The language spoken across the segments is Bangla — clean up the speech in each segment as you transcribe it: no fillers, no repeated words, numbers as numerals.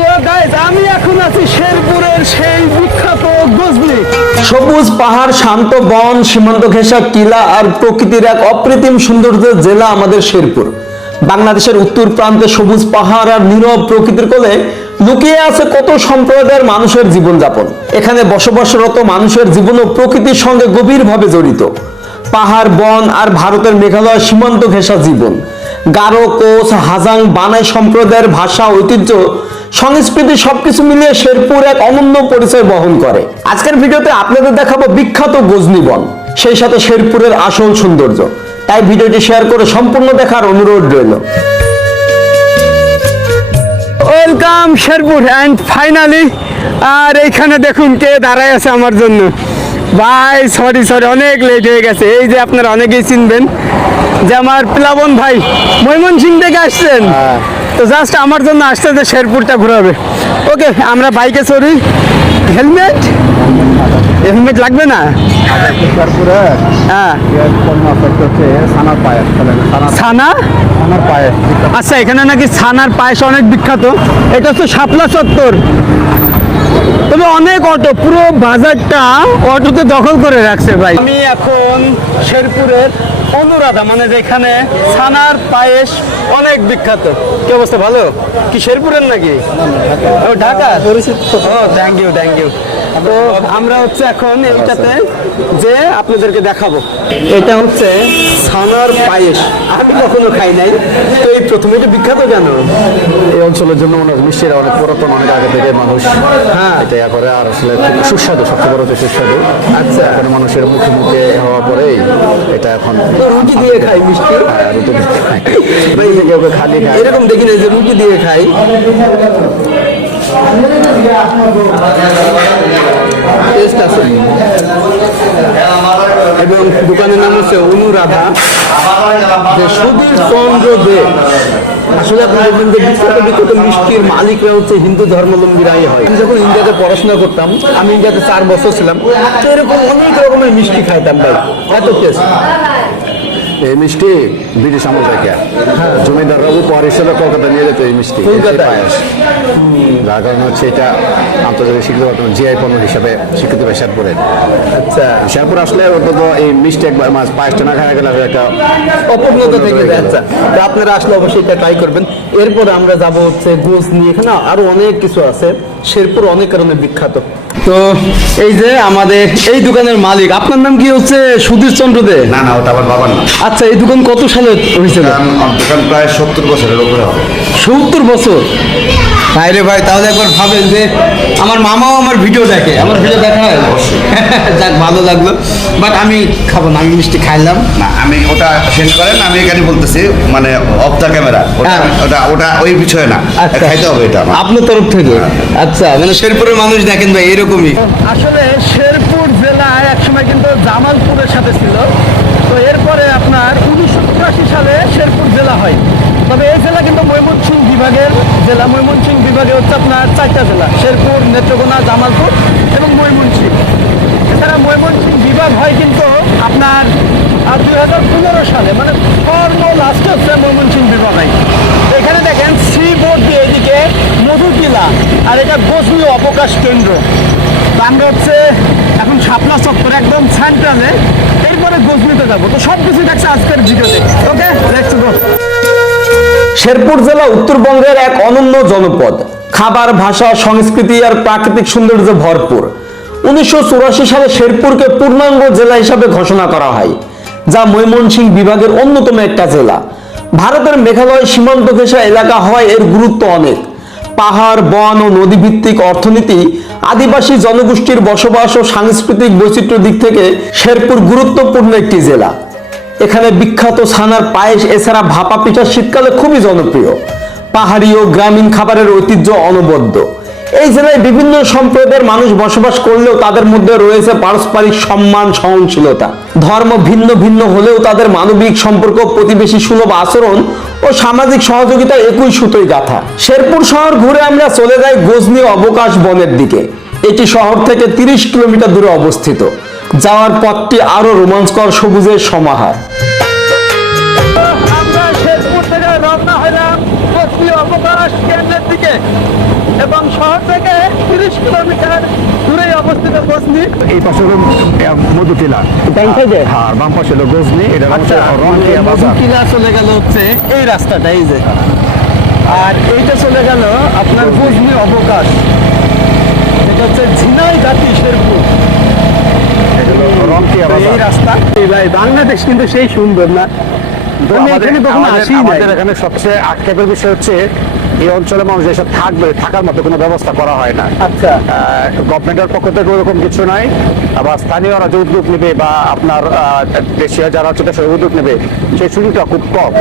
তো গাইস আমি এখন আছি শেরপুরের সেই বিখ্যাত গজনি। সবুজ পাহাড়, শান্ত বন, সীমান্ত ঘেঁষা টিলা আর প্রকৃতির এক অপ্রতিম সৌন্দর্যের জেলা আমাদের শেরপুর। বাংলাদেশের উত্তর প্রান্তে সবুজ পাহাড় আর নীরব প্রকৃতির কোলে লুকিয়ে আছে কত সম্প্রদায়ের মানুষের জীবনযাপন। এখানে বসবাসরত মানুষের জীবনও প্রকৃতির সঙ্গে গভীরভাবে জড়িত। পাহাড়, বন আর ভারতের মেঘালয় সীমান্ত ঘেঁষা জীবন, গারো, কোচ, হাজাং, বানাই সম্প্রদায়ের ভাষা, ঐতিহ্য, সংস্কৃতি সবকিছু মিলিয়ে শেরপুর এক অনন্য পরিচয় বহন করে। আজকের ভিডিওতে আপনাদের দেখাবো বিখ্যাত গজনি বন, সেই সাথে শেরপুরের আসল সৌন্দর্য। তাই ভিডিওটি শেয়ার করে সম্পূর্ণ দেখার অনুরোধ রইল। ওয়েলকাম শেরপুর অ্যান্ড ফাইনালি, আর এইখানে দেখুন কে দাঁড়ায় আছে আমার জন্য। ভাই সরি অনেক লেট হয়ে গেছে। এই যে আপনারা অনেকেই চিনবেন যে আমার প্লাবন ভাই ময়মনসিংহ থেকে আসছেন, তো জাস্ট আমার জন্য আসছে যে শেরপুরটা ঘোরাবে। ওকে, আমরা বাইকে চড়ি। হেলমেট লাগবে না? হ্যাঁ, ছানা। আচ্ছা, এখানে নাকি ছানার পায়েস অনেক বিখ্যাত। এটা হচ্ছে শাপলা চত্বর। তবে অনেক অটো, পুরো বাজারটা অটোতে দখল করে রাখছে ভাই। আমি এখন শেরপুরের অনুরাধা, মানে যেখানে ছানার পায়েস অনেক বিখ্যাত। কি অবস্থা, ভালো? কি শেরপুরের নাকি? ঢাকা পরিচিত। ও, থ্যাংক ইউ। তো আমরা হচ্ছে এখন এইটাতে যে আপনাদেরকে দেখাবো, এটা হচ্ছে ছানার পায়েস। আমি কখনো খাই নাই, তো এই প্রথমে এটা বিখ্যাত কেন? এই অঞ্চলের জন্য মনে হয় মিষ্টিরা অনেক পুরাতন, অনেক আগে থেকে মানুষ এটা ইয়া করে, আর আসলে খুব সুস্বাদু, সবচেয়ে বড় হচ্ছে সুস্বাদু। আচ্ছা, এখন মানুষের মুখে মুখে হওয়া পরেই এটা এখন রুটি দিয়ে খাই মিষ্টি। রুটি দিয়ে খায়, কেউ কেউ খালি খায়, এরকম দেখি না যে রুটি দিয়ে খাই। টেস্ট আছে। এবং দোকানের নাম হচ্ছে অনুরাধা, যে সুধীর চন্দ্র দে। আসলে আপনি দেখবেন যে বিখ্যাত মিষ্টির মালিকরা হচ্ছে হিন্দু ধর্মাবলম্বীরাই হয়। আমি যখন ইন্ডিয়াতে পড়াশোনা করতাম, আমি ইন্ডিয়াতে 4 বছর ছিলাম, তো এরকম অনেক রকমের মিষ্টি খাইতাম ভাই, এত টেস্ট। এই মিষ্টি ব্রিটিশ আমল থেকে জমিদাররা উপহার হিসেবে কলকাতা নিয়ে যেত এই মিষ্টি, পায়েস। যার কারণে হচ্ছে এটা আন্তর্জাতিক স্বীকৃতি, জিআই পণ্য হিসাবে স্বীকৃতি পায় শেরপুরে। আচ্ছা, শেরপুর আসলে অন্তত এই মিষ্টি একবার পায়েসটা না খাওয়া গেলে একটা অপূর্ণতা থেকে যায়। আচ্ছা, তো আপনারা আসলে অবশ্যই এটা ট্রাই করবেন। এরপরে আমরা যাব হচ্ছে গজনি। এখানে আরো অনেক কিছু আছে, শেরপুর অনেক কারণে বিখ্যাত। তো এই যে আমাদের এই দোকানের মালিক, আপনার নাম কি হচ্ছে? সুধীর চন্দ্র দে? না, ওটা আমার বাবার নাম। আচ্ছা, এই দোকান কত সালে হয়েছিল? দোকান প্রায় 70 বছরের উপরে হবে। 70 বছর? ভাই রে ভাই, তাহলে একবার ভাবেন যে আমার মামাও আমার ভিডিও দেখে, আমার ভিডিও দেখা হয়। যাক, ভালো লাগলো, বাট আমি খাবো না, আমি মিষ্টি খাইলাম না, আমি ওটা শেষ করেন, আমি এখানে বলতেছি মানে অফ দ্য ক্যামেরা, ওটা ওই বিষয় না, খাইতে হবে এটা আপনার তরফ থেকে। আচ্ছা, মানে শেরপুরের মানুষ দেখেন ভাই এরকমই। আসলে শেরপুর জেলা একসময় কিন্তু জামালপুরের সাথে ছিল, তো এরপরে আপনার 1983 সালে শেরপুর জেলা হয়। তবে এই জেলা কিন্তু ময়মনসিংহ বিভাগের জেলা। ময়মনসিংহ বিভাগে হচ্ছে আপনার 4টা জেলা: শেরপুর, নেত্রকোনা, জামালপুর এবং ময়মনসিংহ। এছাড়া ময়মনসিংহ বিভাগ হয় কিন্তু আপনার 2015 সালে, মানে সর্ব লাস্টে হচ্ছে ময়মনসিংহ বিভাগ হয়। এখানে দেখেন সি বোর্ড দিয়ে এদিকে মধুটিলা, আর এটা গজনি অবকাশ কেন্দ্র। আমরা হচ্ছে এখন শাপলা চত্বর একদম সেন্ট্রালে, এরপরে গজনিতে যাবো। তো সব কিছু দেখছে আজকের ভিডিওতে। ওকে, লেটস গো। শেরপুর জেলা উত্তরবঙ্গের এক অনন্য জনপদ, খাবার, ভাষা, সংস্কৃতি আর প্রাকৃতিক সৌন্দর্যে ভরপুর। 1984 সালে শেরপুরকে পূর্ণাঙ্গ জেলা হিসাবে ঘোষণা করা হয়, যা ময়মনসিংহ বিভাগের অন্যতম একটা জেলা। ভারতের মেঘালয় সীমান্ত ঘেঁষা এলাকা হয় এর গুরুত্ব অনেক। পাহাড়, বন ও নদী ভিত্তিক অর্থনীতি, আদিবাসী জনগোষ্ঠীর বসবাস ও সাংস্কৃতিক বৈচিত্র্য দিক থেকে শেরপুর গুরুত্বপূর্ণ একটি জেলা। এখানে বিখ্যাত ছানার পায়েস এছাড়া ভাপা পিঠা শীতকালে খুবই জনপ্রিয়। পাহাড়ি ও গ্রামীণ খাবারের ঐতিহ্য অনবদ্য। এই জেলায় বিভিন্ন সম্প্রদায়ের মানুষ বসবাস করলেও তাদের মধ্যে রয়েছে পারস্পরিক সম্মান, সহনশীলতা। ধর্ম ভিন্ন ভিন্ন হলেও তাদের মানবিক সম্পর্ক, প্রতিবেশী সুলভ আচরণ ও সামাজিক সহযোগিতা একই সুতোয় গাঁথা। শেরপুর শহর ঘুরে আমরা চলে যাই গজনি অবকাশ বনের দিকে। এটি শহর থেকে 30 কিলোমিটার দূরে অবস্থিত। যাওয়ার পথটি আরো রোমাঞ্চকর সবুজের সমাহার। আমরা শেরপুর থেকে রওনা হলাম গজনি অবকাশ কেন্দ্রের দিকে। এবং শহর থেকে 30 কিলোমিটার দূরে অবস্থিত গজনি। এই পাশে হলো মধুটিলা, আর বাম পাশে হলো গজনি। এটা হচ্ছে রংকিয়া বাজার। কিলা চলে গেল হচ্ছে এই রাস্তাটা, এই যে, আর এইটা চলে গেল আপনার গজনি অবকাশ, এটা হচ্ছে ঝিনাইগাতি শেরপুর, এটা হলো রংকিয়া এই বাজার। রাস্তা। এই ভাই বাংলাদেশ কিন্তু সেই সুন্দর না, আমি এখানে কখনো আসি নাই। আমাদের এখানে সবচেয়ে আক্ষেপের বিষয় হচ্ছে এই অঞ্চলে মানুষ যেসব থাকবে, থাকার মতো কোনো ব্যবস্থা করা হয় না। আচ্ছা, গভর্নমেন্টের পক্ষ থেকে ওরকম কিছু নাই, আবার স্থানীয়রা যে উদ্যোগ নেবে বা আপনার দেশীয় যারা হচ্ছে দেশের উদ্যোগ নেবে, সেই সুযোগটা খুব কম।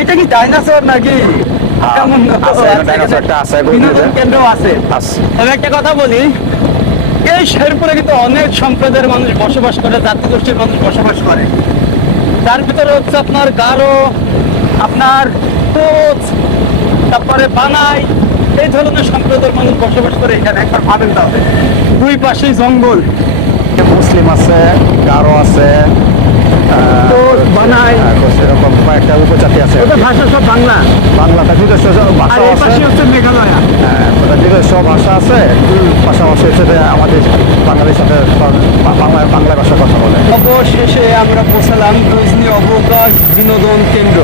এটা কি ডাইনোসর নাকি? কেমন আছে, ডাইনোসর একটা আছে, বিনোদন কেন্দ্র আছে। তবে একটা কথা বলি, এই শেরপুরে কিন্তু অনেক সম্প্রদায়ের মানুষ বসবাস করে, জাতিগোষ্ঠীর মানুষ বসবাস করে। তার ভিতরে হচ্ছে আপনার গারো, আপনার কোচ, তারপরে বানাই, এই ধরনের সম্প্রদায়ের মানুষ বসবাস করে এখানে। একবার ভাবেন তাহলে, দুই পাশেই জঙ্গল, মুসলিম আছে, গারো আছে, কোচ, বানাই, এরকম কয়েকটা উপজাতি আছে। ওদের ভাষা সব বাংলা। বাংলাটা নিজস্ব আর ভাষা এই আছে, পাশে হচ্ছে মেঘালয়। ওটা নিজস্ব ভাষা আছে, পাশাপাশি হচ্ছে আমাদের বাঙালির সাথে বাংলা ভাষা কথা বলে। অবশেষে আমরা পৌঁছালাম গজনি অবকাশ বিনোদন কেন্দ্র।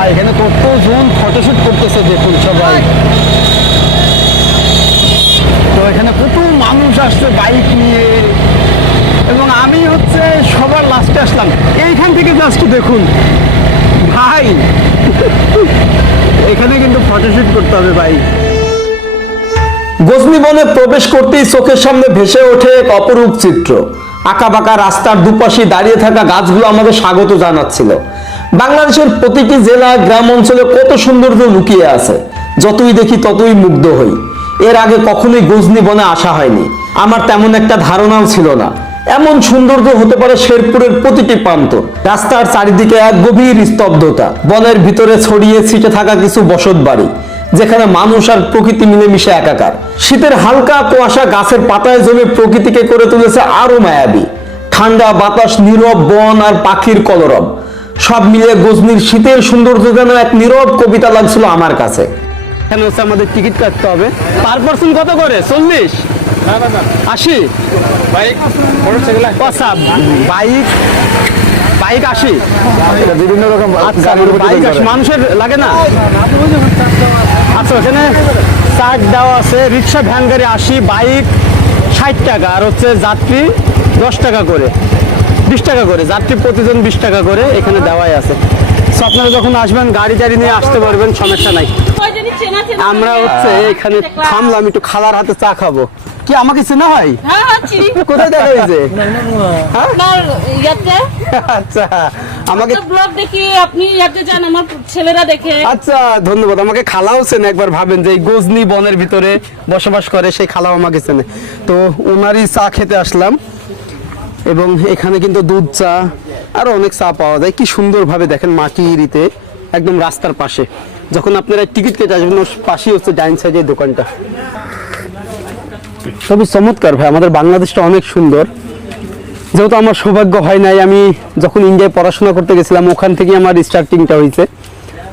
আর এখানে কতজন ফটোশুট করতেছে দেখুন সবাই। তো এখানে কত মানুষ আসছে বাইক নিয়ে, এবং আমি হচ্ছে সবার লাস্টে আসলাম। এইখান থেকে জাস্ট দেখুন ভাই, এখানে কিন্তু ফটোশুট করতে হবে ভাই। গজনি বনে প্রবেশ করতেই চোখের সামনে ভেসে ওঠে এক অপরূপ চিত্র। আঁকাবাঁকা রাস্তার দুপাশে দাঁড়িয়ে থাকা গাছগুলো আমাদের স্বাগত জানাচ্ছিল। বাংলাদেশের প্রতিটি জেলা গ্রাম অঞ্চলে কত সৌন্দর্য লুকিয়ে আছে, যতই দেখি ততই মুগ্ধ হই। এর আগে কখনোই গজনি বনে আসা হয়নি, আমার তেমন একটা ধারণাও ছিল না এমন সৌন্দর্য হতে পারে শেরপুরের প্রতিটি প্রান্ত। রাস্তার চারিদিকে এক গভীর স্তব্ধতা, বনের ভিতরে ছড়িয়ে ছিটে থাকা কিছু বসত বাড়ি, যেখানে মানুষ আর প্রকৃতি মিলেমিশে একাকার। শীতের হালকা কুয়াশা গাছের পাতায় জমে প্রকৃতিকে করে তুলেছে আরো মায়াবী। ঠান্ডা বাতাস, নীরব বন আর পাখির কলরব, সব মিলিয়ে গজনির শীতের সৌন্দর্য যেন এক নীরব কবিতা লাগছিল আমার কাছে। এখানে হচ্ছে আমাদের টিকিট কাটতে হবে। পার পার্সন কত করে? 40, 80? বাইক আচ্ছা, বাইক 80। বিভিন্ন রকম আচ্ছা, গাড়ির উপর বাইক depend করে। মানুষের লাগে না? আচ্ছা, ওখানে চার্ট দেওয়া আছে। রিক্সা, ভ্যান গাড়ি 80, বাইক 60 টাকা, আর হচ্ছে যাত্রী 10 টাকা করে, 20 টাকা করে, যাত্রী প্রতিজন 20 টাকা করে এখানে দেওয়াই আছে। তো আপনারা যখন আসবেন গাড়ি টাড়ি নিয়ে আসতে পারবেন, সমস্যা নাই। আমরা হচ্ছে এখানে থামলাম, একটু খালার হাতে চা খাবো। কি আমাকে চেনা হয়? কোথায় দেখা হয়েছে? আচ্ছা, আমাকে ব্লগ দেখি আপনি ইয়াতে যান, আমার ছেলেরা দেখে। আচ্ছা, ধন্যবাদ। আমাকে খালাও চেনে, একবার ভাবেন যে এই গজনি বনের ভিতরে বসবাস করে সেই খালাও আমাকে চেনে। তো ওনারই চা খেতে আসলাম, এবং এখানে কিন্তু দুধ চা আরো অনেক চা পাওয়া যায়। কি সুন্দর ভাবে দেখেন, মাটিরিতে একদম রাস্তার পাশে। যখন আপনারা টিকিট কেটে আসবেন, ওর পাশেই হচ্ছে ডাইন সাইডে দোকানটা। সবই চমৎকার ভাই, আমাদের বাংলাদেশটা অনেক সুন্দর। যেহেতু আমার সৌভাগ্য হয় নাই, আমি যখন ইন্ডিয়ায় পড়াশোনা করতে গেছিলাম ওখান থেকে আমার স্টার্টিংটা হয়েছে।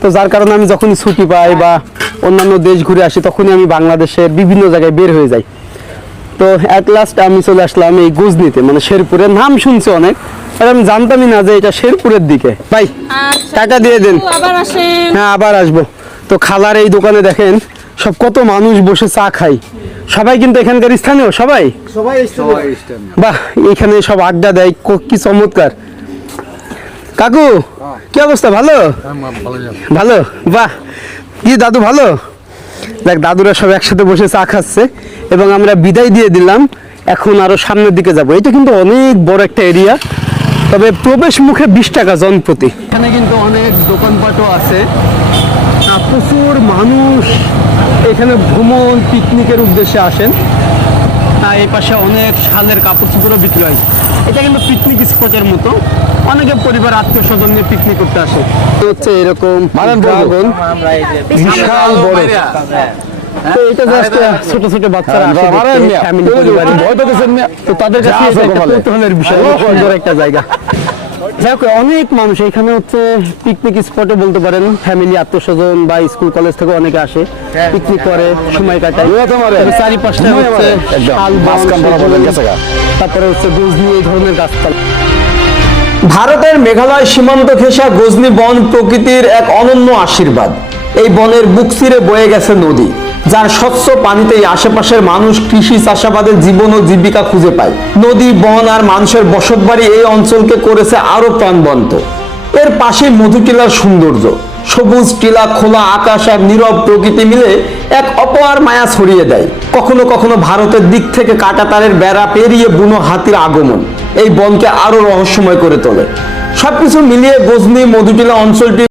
তো যার কারণে আমি যখনই ছুটি পাই বা অন্যান্য দেশ ঘুরে আসি, তখনই আমি বাংলাদেশের বিভিন্ন জায়গায় বের হয়ে যাই। তো অ্যাট লাস্ট আমি চলে আসলাম এই গজনিতে, মানে শেরপুরের নাম শুনছি অনেক, আর আমি জানতামই না যে এটা শেরপুরের দিকে। ভাই টাকা দিয়ে দেন। আবার আসেন। হ্যাঁ, আবার আসবো। তো খালার এই দোকানে দেখেন সব কত মানুষ বসে চা খাই, সবাই কিন্তু এখানকার স্থানীয়, সবাই বাহ, এখানে সব আড্ডা দেয়, কি চমৎকার। কাকু কি অবস্থা? ভালো ভালো, বাহ, কি দাদু ভালো? দেখ, দাদুরা সব একসাথে বসে চা খাচ্ছে, এবং আমরা বিদায় দিয়ে দিলাম। এখন আরো সামনের দিকে যাব। এটা কিন্তু অনেক বড় একটা এরিয়া, তবে প্রবেশ মুখে 20 টাকা জনপ্রতি। এখানে কিন্তু অনেক দোকানপাটও আছে, প্রচুর মানুষ এখানে ভ্রমণ পিকনিকের উদ্দেশ্যে আসেন। এই পাশে অনেক শালের কাপড় চোপড়ও বিক্রি হয়। এটা কিন্তু পিকনিক স্পটের মতো, অনেকে পরিবার আত্মীয় স্বজন নিয়ে পিকনিক করতে আসে। হচ্ছে এরকম ড্রাগন, বিশাল বড়। তো এটা জাস্ট ছোট ছোট বাচ্চারা আসে, ফ্যামিলি পরিবার, তো তাদের কাছে এটা কৌতূহলের বিষয়। সুন্দর একটা জায়গা। যাই হোক, অনেক মানুষ এখানে হচ্ছে পিকনিক স্পটে বলতে পারেন, ফ্যামিলি আত্মীয়স্বজন বা স্কুল কলেজ থেকে অনেকে আসে পিকনিক করে সময় কাটায়। তবে চারিপাশটা হচ্ছে শাল, বন, তারপরে হচ্ছে গজনি, এই ধরনের গাছপালা। ভারতের মেঘালয় সীমান্ত ঘেঁষা গজনি বন প্রকৃতির এক অনন্য আশীর্বাদ। এই বনের বুক চিরে বয়ে গেছে নদী, যার স্বচ্ছ পানিতেই আশেপাশের মানুষ কৃষি চাষাবাদের জীবন ও জীবিকা খুঁজে পায়। নদী, বন আর মানুষের বসতবাড়ি এই অঞ্চলকে করেছে আরো প্রাণবন্ত। এর পাশে মধুটিলার সৌন্দর্য, সবুজ টিলা, খোলা আকাশ আর নীরব প্রকৃতি মিলে এক অপার মায়া ছড়িয়ে দেয়। কখনো কখনো ভারতের দিক থেকে কাঁটাতারের বেড়া পেরিয়ে বুনো হাতির আগমন এই বনকে আরো রহস্যময় করে তোলে। সবকিছু মিলিয়ে গজনি মধুটিলা অঞ্চলটি